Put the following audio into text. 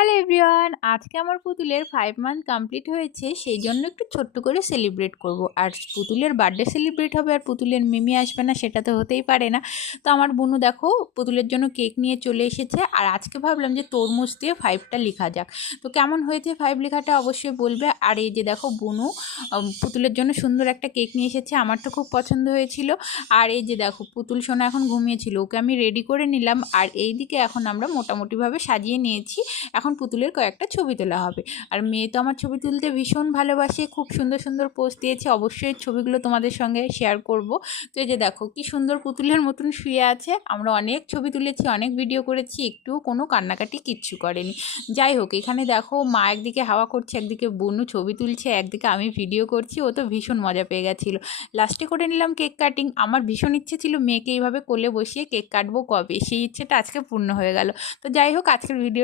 Hello everyone, আজকে আমার পুতুলের 5 মান্থ কমপ্লিট হয়েছে, সেই জন্য একটু ছোট্ট করে সেলিব্রেট করব। আর পুতুলের বার্থডে সেলিব্রেট হবে আর পুতুলের মিমি আসবে না, সেটা তো হতেই পারে না। তো আমার বুনু দেখো পুতুলের জন্য কেক নিয়ে চলে এসেছে। আর আজকে ভাবলাম যে তরমুজ দিয়ে 5টা লেখা যাক। তো কেমন হয়েছে 5 লেখাটা অবশ্যই বলবে। আর এই যে দেখো বুনু পুতুলের জন্য সুন্দর একটা কেক নিয়ে এসেছে, আমার তো খুব পছন্দ হয়েছিল। আর এই যে দেখো পুতুল সোনা এখন ঘুমিয়েছিল, ওকে আমি রেডি করে নিলাম। আর এই দিকে এখন আমরা মোটামুটিভাবে সাজিয়ে নিয়েছি। এখন পুতুলের কয়েকটা ছবি তোলা হবে। আর মেয়ে তো আমার ছবি তুলতে ভীষণ ভালোবাসে, খুব সুন্দর সুন্দর পোস্ট দিয়েছে, অবশ্যই ছবিগুলো তোমাদের সঙ্গে শেয়ার করব। তো এই যে দেখো কি সুন্দর পুতুলের মতন শুয়ে আছে। আমরা অনেক ছবি তুলেছি, অনেক ভিডিও করেছি, একটু কোনো কান্নাকাটি কিচ্ছু করেনি। যাই হোক, এখানে দেখো মা একদিকে হাওয়া করছে, একদিকে বুনু ছবি তুলছে, একদিকে আমি ভিডিও করছি। ও তো ভীষণ মজা পেয়ে গেছিলো। লাস্টে করে নিলাম কেক কাটিং। আমার ভীষণ ইচ্ছে ছিল মেয়েকে এইভাবে কোলে বসিয়ে কেক কাটবো কবে, সেই ইচ্ছেটা আজকে পূর্ণ হয়ে গেল। তো যাই হোক, আজকের ভিডিওটা